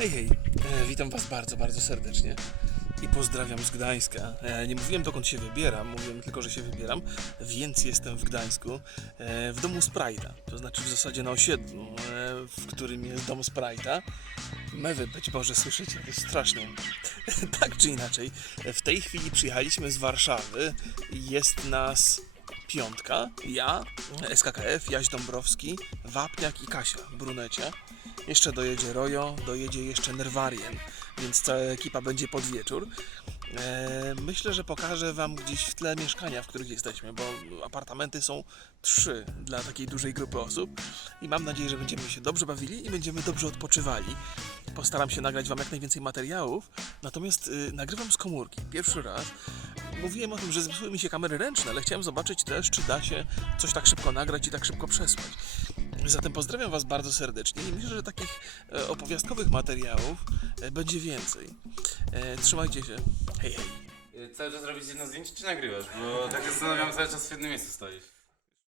Hej, hej, e, witam Was bardzo, bardzo serdecznie i pozdrawiam z Gdańska. E, nie mówiłem dokąd się wybieram, mówiłem tylko, że się wybieram, więc jestem w Gdańsku, e, w domu Sprite'a, to znaczy w zasadzie na osiedlu, e, w którym jest dom Sprite'a. Mewy być może słyszycie, to jest straszne. tak czy inaczej, w tej chwili przyjechaliśmy z Warszawy, jest nas piątka, ja, SKKF, Jaś Dąbrowski, Wapniak i Kasia, brunecie. Jeszcze dojedzie Rojo, dojedzie jeszcze Nerwarien, więc cała ekipa będzie pod wieczór. E, myślę, że pokażę Wam gdzieś w tle mieszkania, w których jesteśmy, bo apartamenty są trzy dla takiej dużej grupy osób i mam nadzieję, że będziemy się dobrze bawili i będziemy dobrze odpoczywali. Postaram się nagrać Wam jak najwięcej materiałów, natomiast y, nagrywam z komórki, pierwszy raz. Mówiłem o tym, że zepsuły mi się kamery ręczne, ale chciałem zobaczyć też, czy da się coś tak szybko nagrać i tak szybko przesłać. Zatem pozdrawiam Was bardzo serdecznie i myślę, że takich e, opowiastkowych materiałów e, będzie więcej. E, trzymajcie się. Hej, hej. Cały czas robisz jedno zdjęcie, czy nagrywasz? Bo tak się zastanawiam, cały czas w jednym miejscu stoisz.